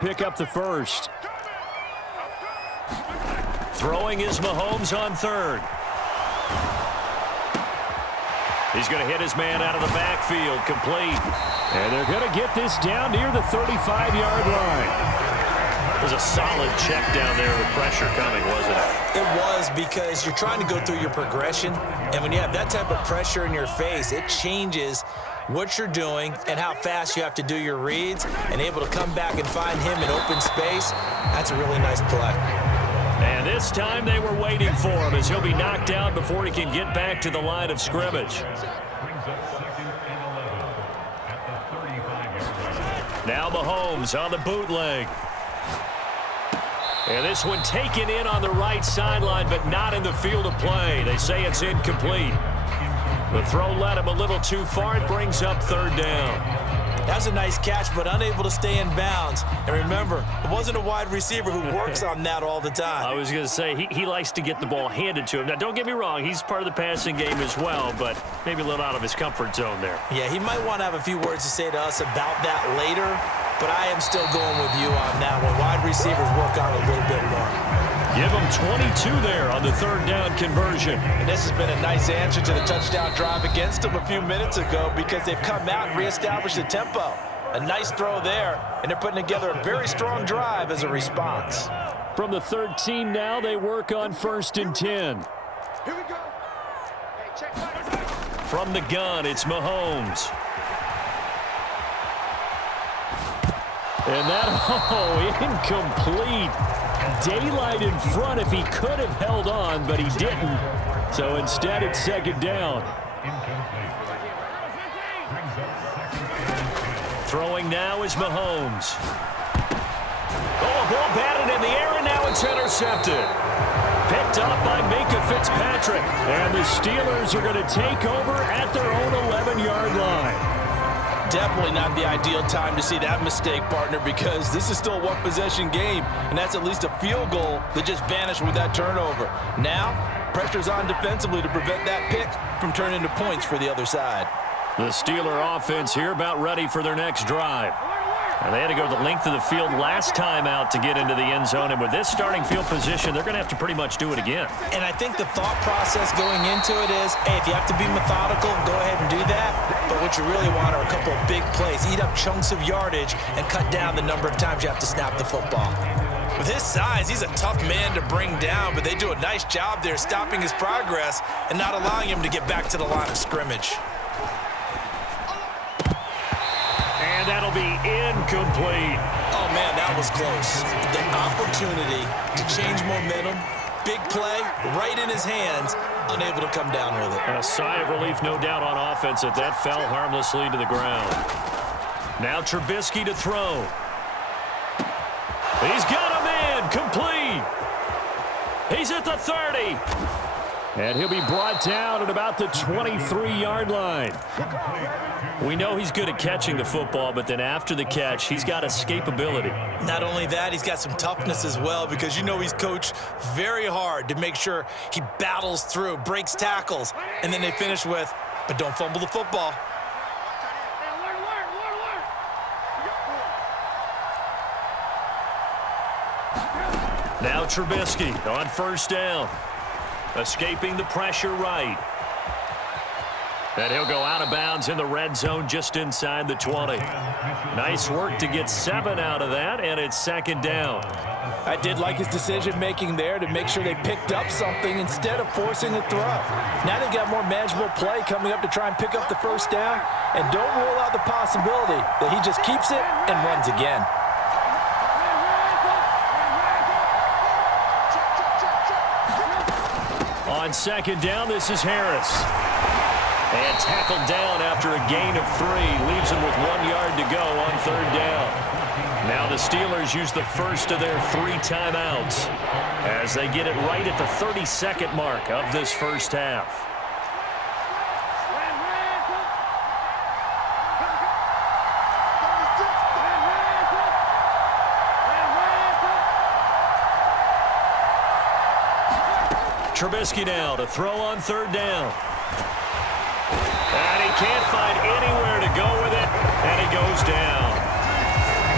Pick up the first. Throwing is Mahomes on third. He's going to hit his man out of the backfield, complete. And they're going to get this down near the 35-yard line. It was a solid check down there with pressure coming, wasn't it? It was, because you're trying to go through your progression, and when you have that type of pressure in your face, it changes what you're doing and how fast you have to do your reads, and able to come back and find him in open space. That's a really nice play. And this time they were waiting for him, as he'll be knocked down before he can get back to the line of scrimmage. Now Mahomes on the bootleg. And this one taken in on the right sideline, but not in the field of play. They say it's incomplete. The throw led him a little too far. It brings up third down. That's a nice catch, but unable to stay in bounds. And remember, it wasn't a wide receiver who works on that all the time. I was going to say, he likes to get the ball handed to him. Now, don't get me wrong, he's part of the passing game as well, but maybe a little out of his comfort zone there. Yeah, he might want to have a few words to say to us about that later, but I am still going with you on that one. Wide receivers work on it a little bit more. Give him 22 there on the third down conversion. And this has been a nice answer to the touchdown drive against them a few minutes ago, because they've come out and reestablished the tempo. A nice throw there, and they're putting together a very strong drive as a response. From the 13 now, they work on 1st and 10. Here we go. Hey, check back. From the gun, it's Mahomes. And that, incomplete. Daylight in front if he could have held on, but he didn't. So instead, it's second down. Throwing now is Mahomes. Oh, a ball batted in the air, and now it's intercepted. Picked up by Minka Fitzpatrick. And the Steelers are going to take over at their own 11-yard line. Definitely not the ideal time to see that mistake, partner, because this is still a one-possession game, and that's at least a field goal that just vanished with that turnover. Now, pressure's on defensively to prevent that pick from turning into points for the other side. The Steeler offense here about ready for their next drive. And they had to go the length of the field last time out to get into the end zone. And with this starting field position, they're going to have to pretty much do it again. And I think the thought process going into it is, hey, if you have to be methodical, go ahead and do that. But what you really want are a couple of big plays. Eat up chunks of yardage and cut down the number of times you have to snap the football. With his size, he's a tough man to bring down, but they do a nice job there stopping his progress and not allowing him to get back to the line of scrimmage. And that'll be incomplete. Oh, man, that was close. The opportunity to change momentum, big play, right in his hands, unable to come down with it. And a sigh of relief, no doubt, on offense that fell harmlessly to the ground. Now Trubisky to throw. He's got a man, complete. He's at the 30. And he'll be brought down at about the 23-yard line. We know he's good at catching the football, but then after the catch, he's got escapability. Not only that, he's got some toughness as well, because you know he's coached very hard to make sure he battles through, breaks tackles, and then they finish with, but don't fumble the football. Now Trubisky on 1st down. Escaping the pressure right. And he'll go out of bounds in the red zone just inside the 20. Nice work to get 7 out of that, and it's 2nd down. I did like his decision-making there to make sure they picked up something instead of forcing the throw. Now they've got more manageable play coming up to try and pick up the 1st down, and don't rule out the possibility that he just keeps it and runs again. On 2nd down, this is Harris. And tackled down after a gain of 3. Leaves him with 1 yard to go on 3rd down. Now the Steelers use the first of their 3 timeouts as they get it right at the 32nd mark of this first half. Trubisky now to throw on 3rd down. And he can't find anywhere to go with it, and he goes down.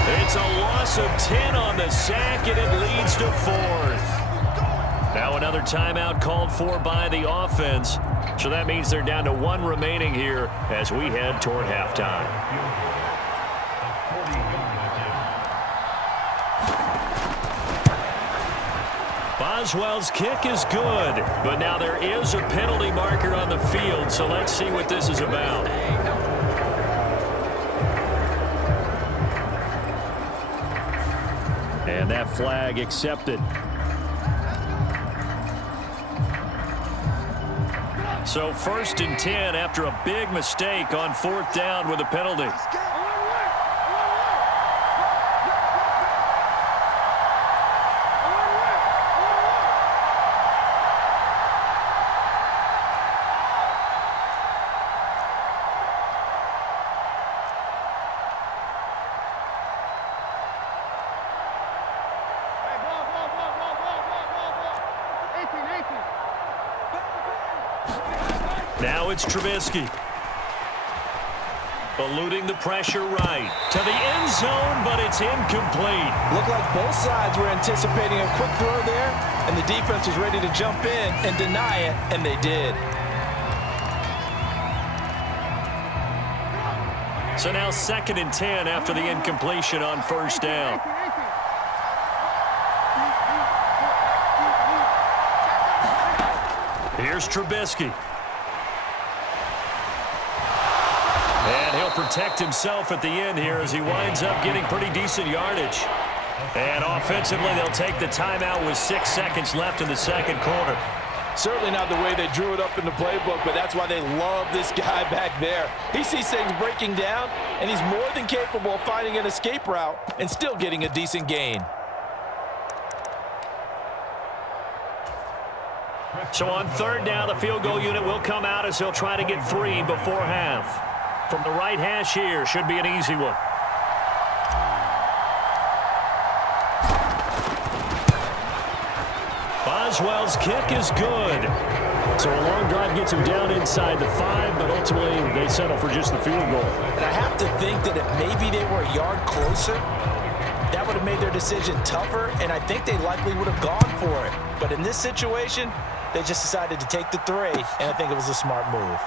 It's a loss of 10 on the sack, and it leads to 4th. Now another timeout called for by the offense. So that means they're down to 1 remaining here as we head toward halftime. Boswell's kick is good, but now there is a penalty marker on the field, so let's see what this is about. And that flag accepted. So 1st and 10 after a big mistake on 4th down with a penalty. Now it's Trubisky. Eluding the pressure right. To the end zone, but it's incomplete. Looked like both sides were anticipating a quick throw there, and the defense was ready to jump in and deny it, and they did. So now 2nd and 10 after the incompletion on 1st down. Here's Trubisky. And he'll protect himself at the end here as he winds up getting pretty decent yardage. And offensively, they'll take the timeout with 6 seconds left in the 2nd quarter. Certainly not the way they drew it up in the playbook, but that's why they love this guy back there. He sees things breaking down, and he's more than capable of finding an escape route and still getting a decent gain. So on 3rd down, the field goal unit will come out as he'll try to get 3 before half. From the right hash here, should be an easy one. Boswell's kick is good. So a long drive gets him down inside the 5, but ultimately they settle for just the field goal. And I have to think that if maybe they were a yard closer, that would have made their decision tougher, and I think they likely would have gone for it. But in this situation, they just decided to take the 3, and I think it was a smart move.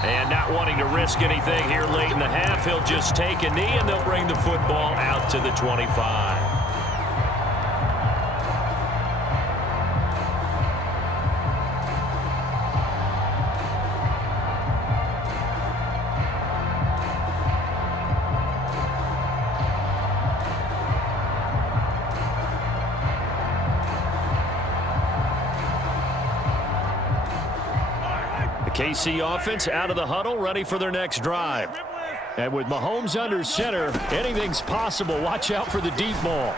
And not wanting to risk anything here late in the half, he'll just take a knee, and they'll bring the football out to the 25. KC offense out of the huddle, ready for their next drive. And with Mahomes under center, anything's possible. Watch out for the deep ball.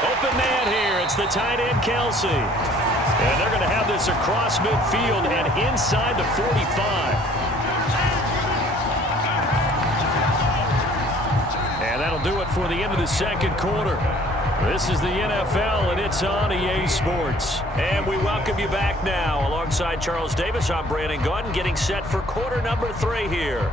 Open man here. It's the tight end, Kelsey. And they're going to have this across midfield and inside the 45. And that'll do it for the end of the 2nd quarter. This is the NFL, and it's on EA Sports. And we welcome you back now. Alongside Charles Davis, I'm Brandon Gunn, getting set for quarter number 3 here.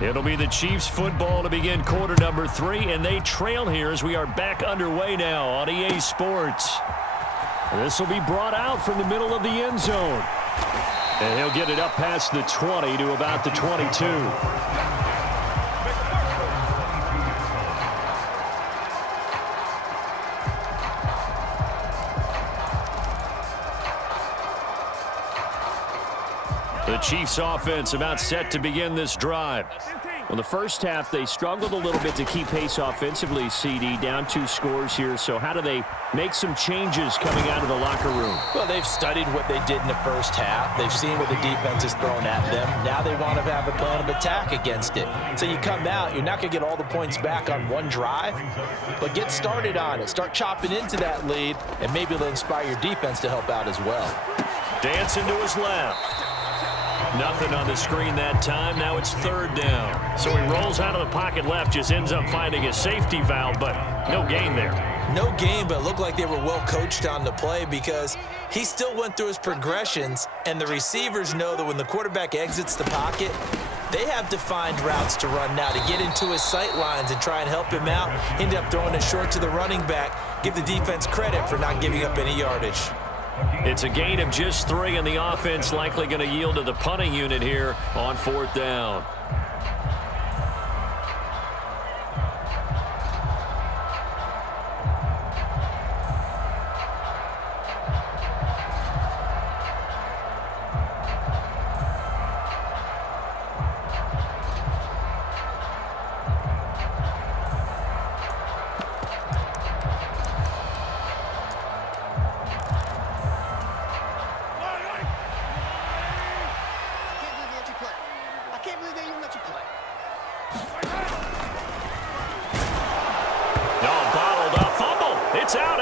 It'll be the Chiefs football to begin quarter number 3, and they trail here as we are back underway now on EA Sports. This will be brought out from the middle of the end zone. And he'll get it up past the 20 to about the 22. The Chiefs offense about set to begin this drive. Well, the first half, they struggled a little bit to keep pace offensively, CD, down 2 scores here. So how do they make some changes coming out of the locker room? Well, they've studied what they did in the first half. They've seen what the defense has thrown at them. Now they want to have a plan of attack against it. So you come out, you're not going to get all the points back on one drive, but get started on it. Start chopping into that lead, and maybe it'll inspire your defense to help out as well. Dancing to his left. Nothing on the screen that time. Now it's 3rd down. So he rolls out of the pocket left, just ends up finding a safety valve, but no gain there. No game, but it looked like they were well coached on the play because he still went through his progressions, and the receivers know that when the quarterback exits the pocket, they have defined routes to run now to get into his sight lines and try and help him out. End up throwing it short to the running back. Give the defense credit for not giving up any yardage. It's a gain of just 3, and the offense likely going to yield to the punting unit here on 4th down.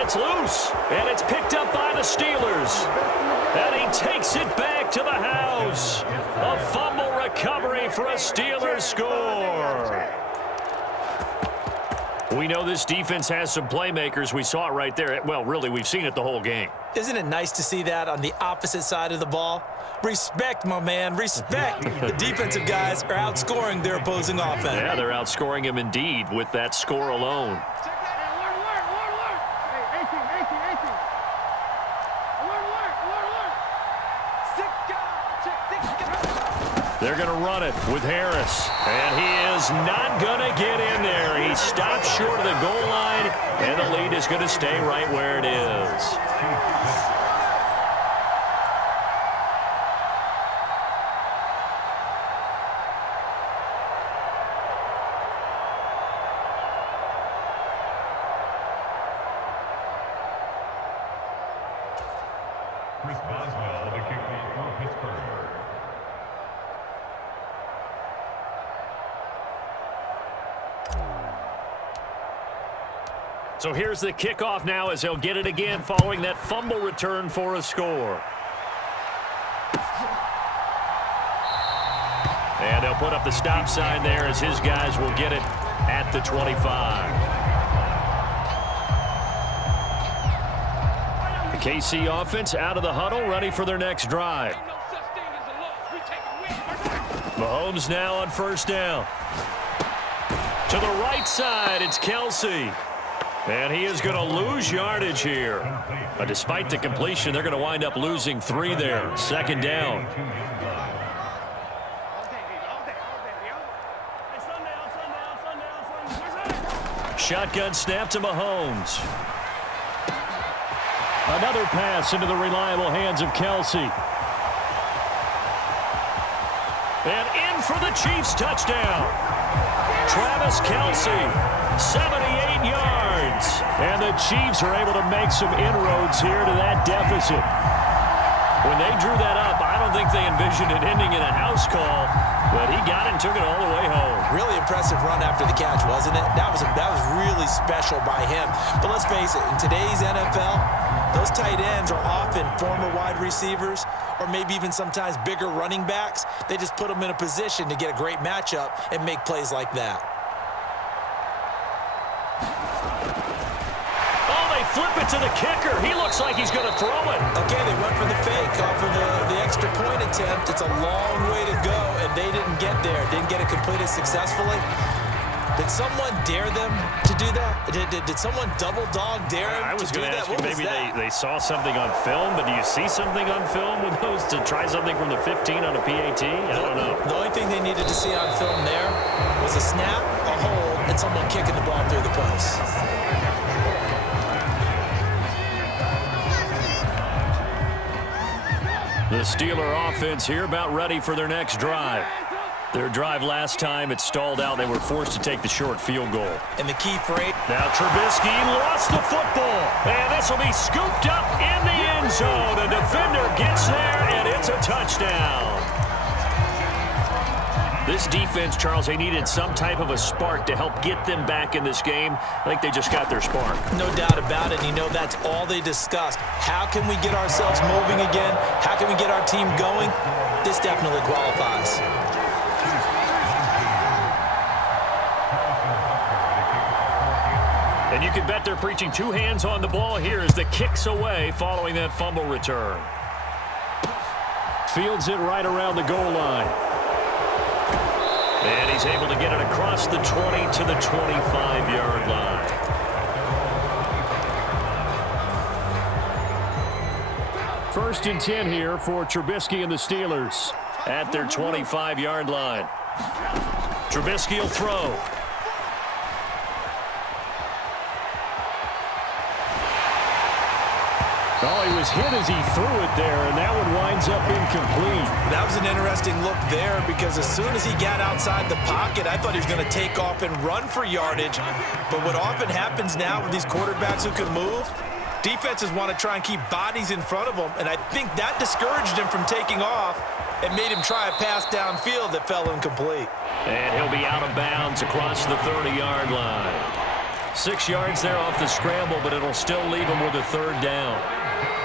It's loose, and it's picked up by the Steelers. And he takes it back to the house. A fumble recovery for a Steelers score. We know this defense has some playmakers. We saw it right there. Well, really, we've seen it the whole game. Isn't it nice to see that on the opposite side of the ball? Respect, my man, respect. The defensive guys are outscoring their opposing offense. Yeah, they're outscoring him indeed with that score alone. They're going to run it with Harris. And he is not going to get in there. He stops short of the goal line, and the lead is going to stay right where it is. So here's the kickoff now as he'll get it again following that fumble return for a score. And they'll put up the stop sign there as his guys will get it at the 25. The KC offense out of the huddle, ready for their next drive. Mahomes now on first down. To the right side, it's Kelsey. And he is going to lose yardage here. Despite the completion, they're going to wind up losing 3 there. Second down. Shotgun snap to Mahomes. Another pass into the reliable hands of Kelsey. And in for the Chiefs touchdown. Travis Kelsey. 78 yards. And the Chiefs are able to make some inroads here to that deficit. When they drew that up, I don't think they envisioned it ending in a house call, but he got it and took it all the way home. Really impressive run after the catch, wasn't it? That was really special by him. But let's face it, in today's NFL, those tight ends are often former wide receivers or maybe even sometimes bigger running backs. They just put them in a position to get a great matchup and make plays like that. Flip it to the kicker. He looks like he's going to throw it. Okay, they run for the fake off of the extra point attempt. It's a long way to go, and they didn't get there. Didn't get it completed successfully. Did someone dare them to do that? Did someone double dog dare them I was to do going to that? ask you, maybe they saw something on film, but do you see something on film with those to try something from the 15 on a PAT? I don't know. The only thing they needed to see on film there was a snap, a hold, and someone kicking the ball through the post. The Steeler offense here about ready for their next drive. Their drive last time, it stalled out. They were forced to take the short field goal. And the key phrase. Now Trubisky lost the football. And this will be scooped up in the end zone. A defender gets there, and it's a touchdown. This defense, Charles, they needed some type of a spark to help get them back in this game. I think they just got their spark. No doubt about it. You know, that's all they discussed. How can we get ourselves moving again? How can we get our team going? This definitely qualifies. And you can bet they're preaching two hands on the ball here as the kick's away following that fumble return. Fields it right around the goal line. And he's able to get it across the 20 to the 25-yard line. First and 10 here for Trubisky and the Steelers at their 25-yard line. Trubisky will throw. Oh, he was hit as he threw it there, and that one winds up incomplete. That was an interesting look there because as soon as he got outside the pocket, I thought he was going to take off and run for yardage. But what often happens now with these quarterbacks who can move, defenses want to try and keep bodies in front of them, and I think that discouraged him from taking off and made him try a pass downfield that fell incomplete. And he'll be out of bounds across the 30-yard line. 6 yards there off the scramble, but it'll still leave him with a third down.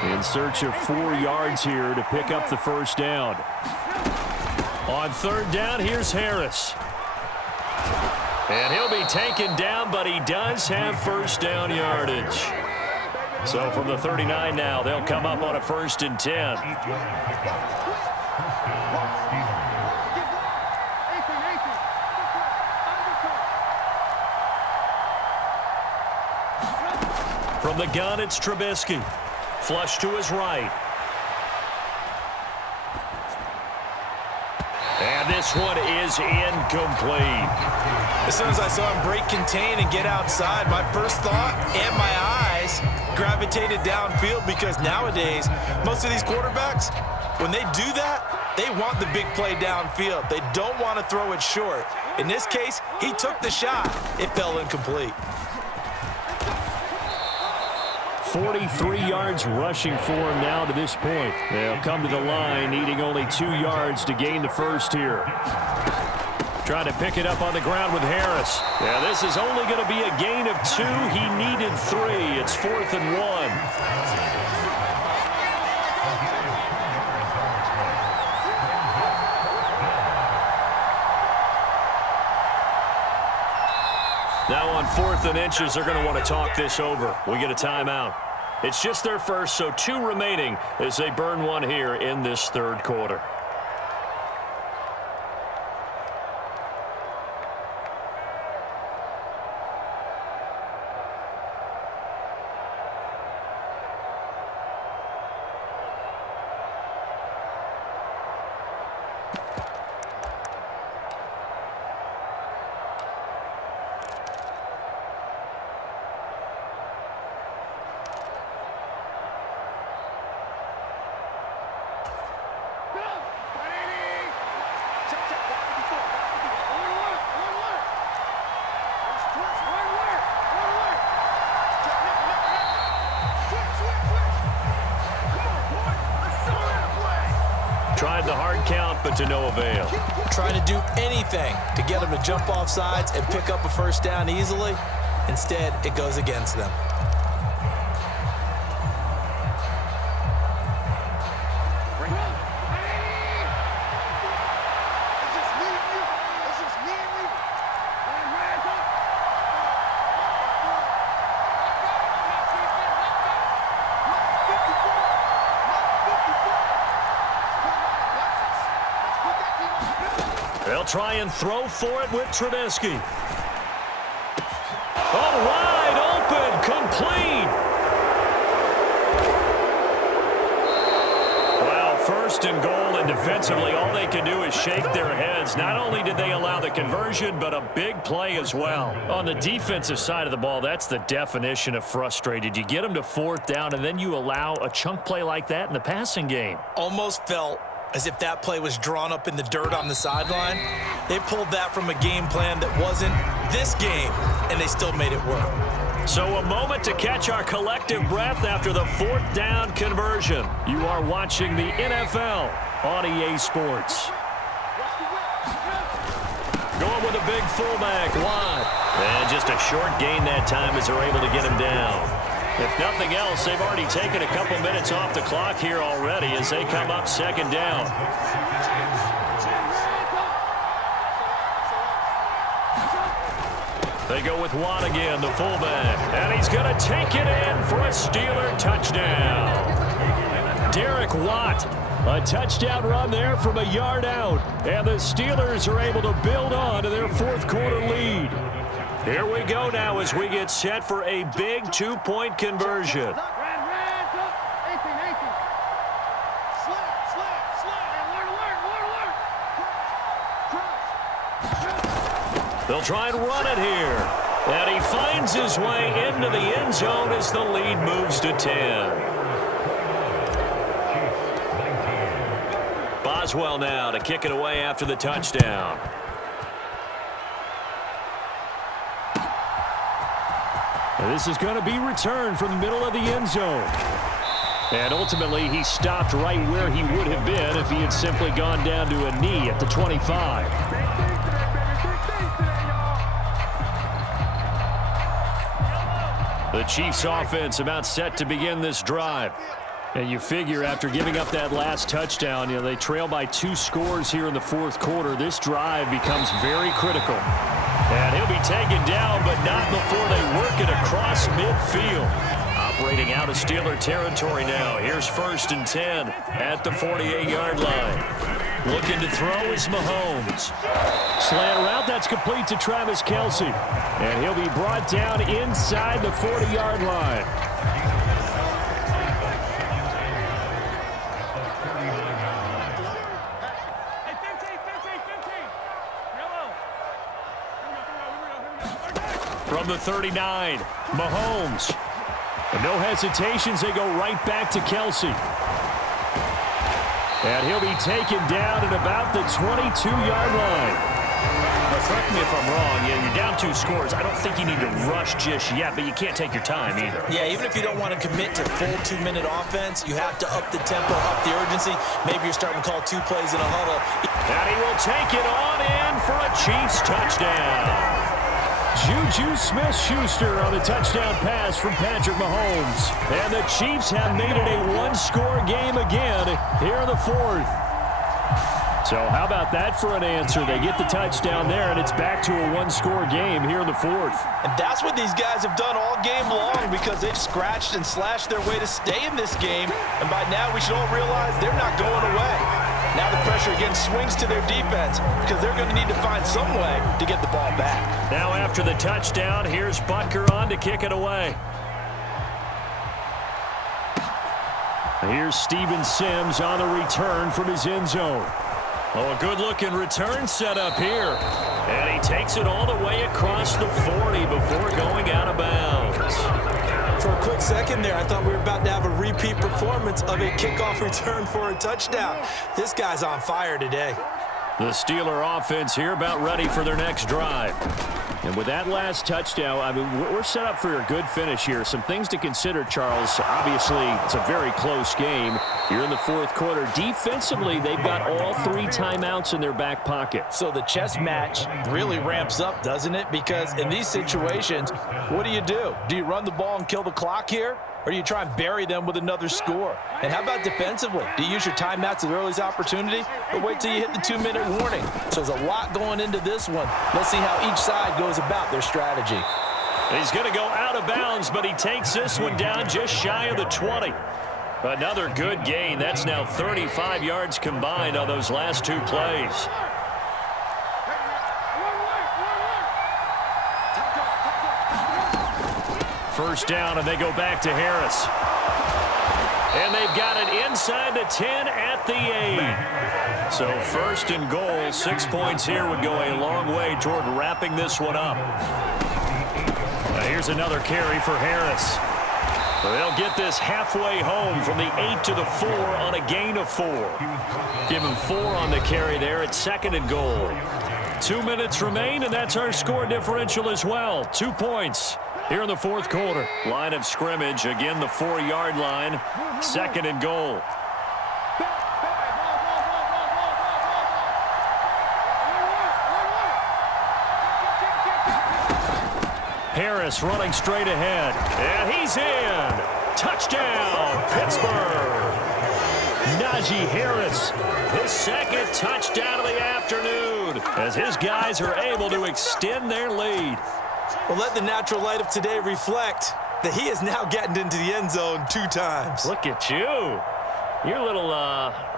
In search of 4 yards here to pick up the first down. On third down, here's Harris. And he'll be taken down, but he does have first down yardage. So from the 39 now, they'll come up on a 1st and 10. From the gun, it's Trubisky. Flush to his right. And this one is incomplete. As soon as I saw him break contain and get outside, my first thought and my eyes gravitated downfield because nowadays, most of these quarterbacks, when they do that, they want the big play downfield. They don't want to throw it short. In this case, he took the shot. It fell incomplete. 43 yards rushing for him now to this point. They'll come to the line, needing only 2 yards to gain the first here. Trying to pick it up on the ground with Harris. Yeah, this is only going to be a gain of 2. He needed 3. It's 4th and 1. Now on 4th and inches, they're going to want to talk this over. We get a timeout. It's just their first, so 2 remaining as they burn one here in this third quarter. Tried the hard count, but to no avail. Trying to do anything to get them to jump off sides and pick up a first down easily. Instead, it goes against them. They'll try and throw for it with Trubisky. Oh, wide open, complete. Well, 1st and goal, and defensively, all they can do is shake their heads. Not only did they allow the conversion, but a big play as well. On the defensive side of the ball, that's the definition of frustrated. You get them to 4th down, and then you allow a chunk play like that in the passing game. Almost felt as if that play was drawn up in the dirt on the sideline. They pulled that from a game plan that wasn't this game, and they still made it work. So a moment to catch our collective breath after the 4th down conversion. You are watching the NFL on EA Sports. Going with a big fullback wide. And just a short gain that time as they're able to get him down. If nothing else, they've already taken a couple minutes off the clock here already as they come up 2nd down. They go with Watt again, the fullback. And he's going to take it in for a Steeler touchdown. Derek Watt, a touchdown run there from a yard out. And the Steelers are able to build on to their fourth quarter lead. Here we go now as we get set for a big two-point conversion. They'll try and run it here. And he finds his way into the end zone as the lead moves to 10. Boswell now to kick it away after the touchdown. And this is going to be returned from the middle of the end zone. And ultimately, he stopped right where he would have been if he had simply gone down to a knee at the 25. The Chiefs offense about set to begin this drive. And you figure after giving up that last touchdown, they trail by 2 scores here in the fourth quarter. This drive becomes very critical. And he'll be taken down, but not before they work it across midfield. Operating out of Steeler territory now. Here's 1st and 10 at the 48-yard line. Looking to throw is Mahomes. Slant route, that's complete to Travis Kelce. And he'll be brought down inside the 40-yard line. From the 39, Mahomes. No hesitations, they go right back to Kelce. And he'll be taken down at about the 22-yard line. Now, correct me if I'm wrong. You're down 2 scores. I don't think you need to rush just yet, but you can't take your time either. Yeah, even if you don't want to commit to full 2-minute offense, you have to up the tempo, up the urgency. Maybe you're starting to call 2 plays in a huddle. And he will take it on in for a Chiefs touchdown. Juju Smith-Schuster on the touchdown pass from Patrick Mahomes. And the Chiefs have made it a 1-score game again here in the fourth. So how about that for an answer? They get the touchdown there, and it's back to a 1-score game here in the fourth. And that's what these guys have done all game long because they've scratched and slashed their way to stay in this game. And by now we should all realize they're not going away. Now the pressure again swings to their defense because they're going to need to find some way to get the ball back. Now after the touchdown, here's Butker on to kick it away. Here's Steven Sims on the return from his end zone. Oh, a good-looking return set up here. And he takes it all the way across the 40 before going out of bounds. For a quick second there, I thought we were about to have a repeat performance of a kickoff return for a touchdown. This guy's on fire today. The Steeler offense here about ready for their next drive. And with that last touchdown, I mean, we're set up for a good finish here. Some things to consider, Charles. Obviously, it's a very close game. You're in the fourth quarter. Defensively, they've got all 3 timeouts in their back pocket. So the chess match really ramps up, doesn't it? Because in these situations, what do? Do you run the ball and kill the clock here? Or do you try and bury them with another score? And how about defensively? Do you use your timeouts at the earliest opportunity? Or wait till you hit the 2-minute warning? So there's a lot going into this one. Let's see how each side goes about their strategy. He's going to go out of bounds, but he takes this one down just shy of the 20. Another good gain. That's now 35 yards combined on those last 2 plays. First down, and they go back to Harris. And they've got it inside the 10 at the 8. So 1st and goal, 6 points here would go a long way toward wrapping this one up. Now here's another carry for Harris. They'll get this halfway home from the 8 to the 4 on a gain of 4. Give him 4 on the carry there at 2nd and goal. 2 minutes remain, and that's our score differential as well. 2 points. Here in the fourth quarter. Line of scrimmage, again the 4-yard line. 2nd and goal. Harris running straight ahead. And he's in. Touchdown, Pittsburgh. Najee Harris, his 2nd touchdown of the afternoon as his guys are able to extend their lead. Well, let the natural light of today reflect that he is now getting into the end zone 2 times. Look at you. You're a little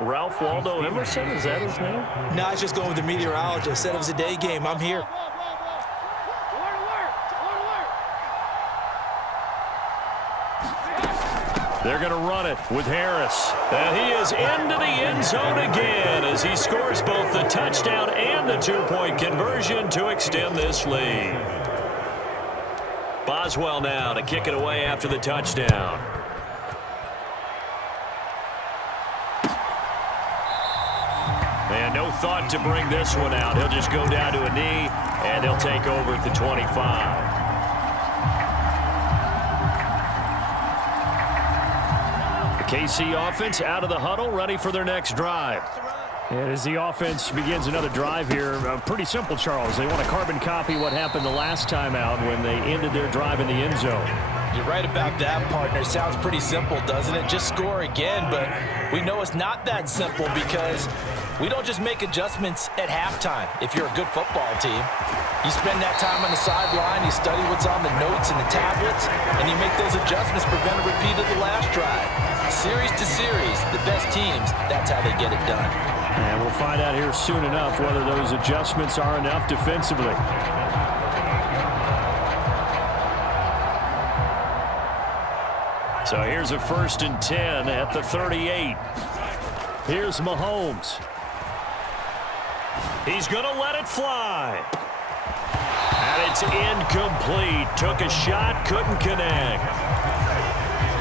Ralph Waldo Emerson, is that his name? No, I was just going with the meteorologist. Said it was a day game. I'm here. They're going to run it with Harris. And he is into the end zone again as he scores both the touchdown and the 2-point conversion to extend this lead. Boswell now to kick it away after the touchdown. And no thought to bring this one out. He'll just go down to a knee, and they'll take over at the 25. KC offense out of the huddle, ready for their next drive. And as the offense begins another drive here, pretty simple, Charles. They want to carbon copy what happened the last time out when they ended their drive in the end zone. You're right about that, partner. Sounds pretty simple, doesn't it? Just score again, but we know it's not that simple because we don't just make adjustments at halftime if you're a good football team. You spend that time on the sideline, you study what's on the notes and the tablets, and you make those adjustments, prevent a repeat of the last drive. Series to series, the best teams, that's how they get it done. And we'll find out here soon enough whether those adjustments are enough defensively. So here's a 1st and 10 at the 38. Here's Mahomes. He's going to let it fly. And it's incomplete. Took a shot, couldn't connect.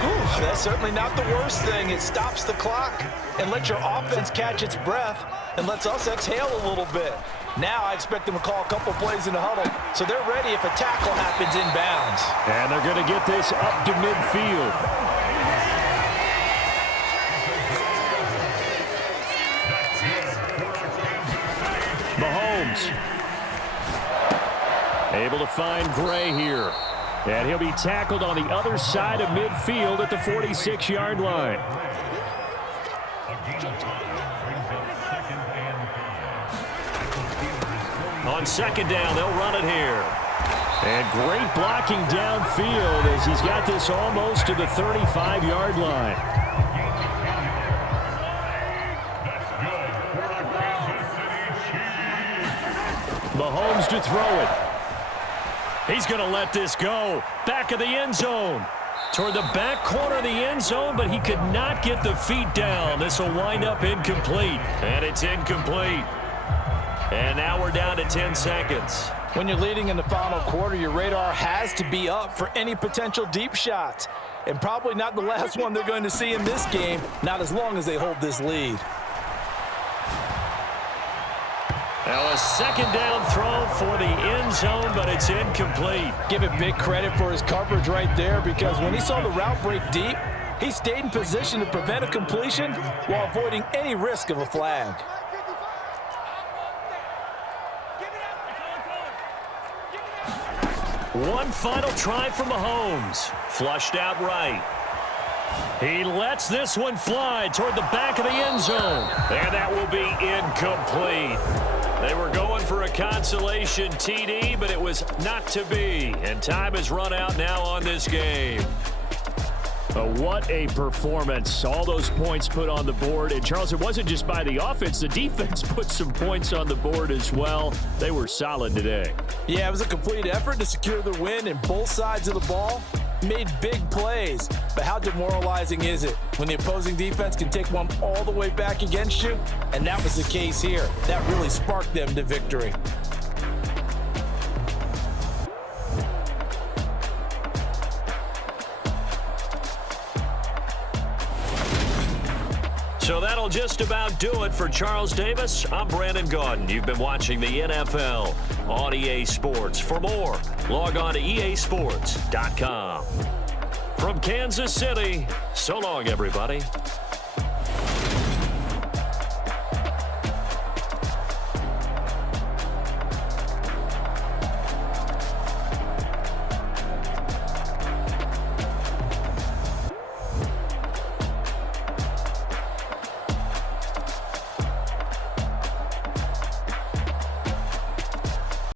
Ooh, that's certainly not the worst thing. It stops the clock and lets your offense catch its breath and lets us exhale a little bit. Now I expect them to call a couple plays in the huddle, so they're ready if a tackle happens inbounds. And they're going to get this up to midfield. Mahomes able to find Gray here. And he'll be tackled on the other side of midfield at the 46-yard line. On 2nd down, they'll run it here. And great blocking downfield as he's got this almost to the 35-yard line. Mahomes to throw it. He's going to let this go. Back of the end zone. Toward the back corner of the end zone, but he could not get the feet down. This will wind up incomplete. And it's incomplete. And now we're down to 10 seconds. When you're leading in the final quarter, your radar has to be up for any potential deep shots. And probably not the last one they're going to see in this game, not as long as they hold this lead. Now a 2nd down throw for the end zone, but it's incomplete. Give it big credit for his coverage right there, because when he saw the route break deep, he stayed in position to prevent a completion while avoiding any risk of a flag. One final try for Mahomes. Flushed out right. He lets this one fly toward the back of the end zone. And that will be incomplete. They were going for a consolation TD, but it was not to be. And time has run out now on this game. What a performance. All those points put on the board. And, Charles, it wasn't just by the offense. The defense put some points on the board as well. They were solid today. Yeah, it was a complete effort to secure the win, and both sides of the ball made big plays. But how demoralizing is it when the opposing defense can take one all the way back against you? And that was the case here. That really sparked them to victory. So that'll just about do it for Charles Davis. I'm Brandon Gaudin. You've been watching the NFL on EA Sports. For more, log on to easports.com. From Kansas City, so long, everybody.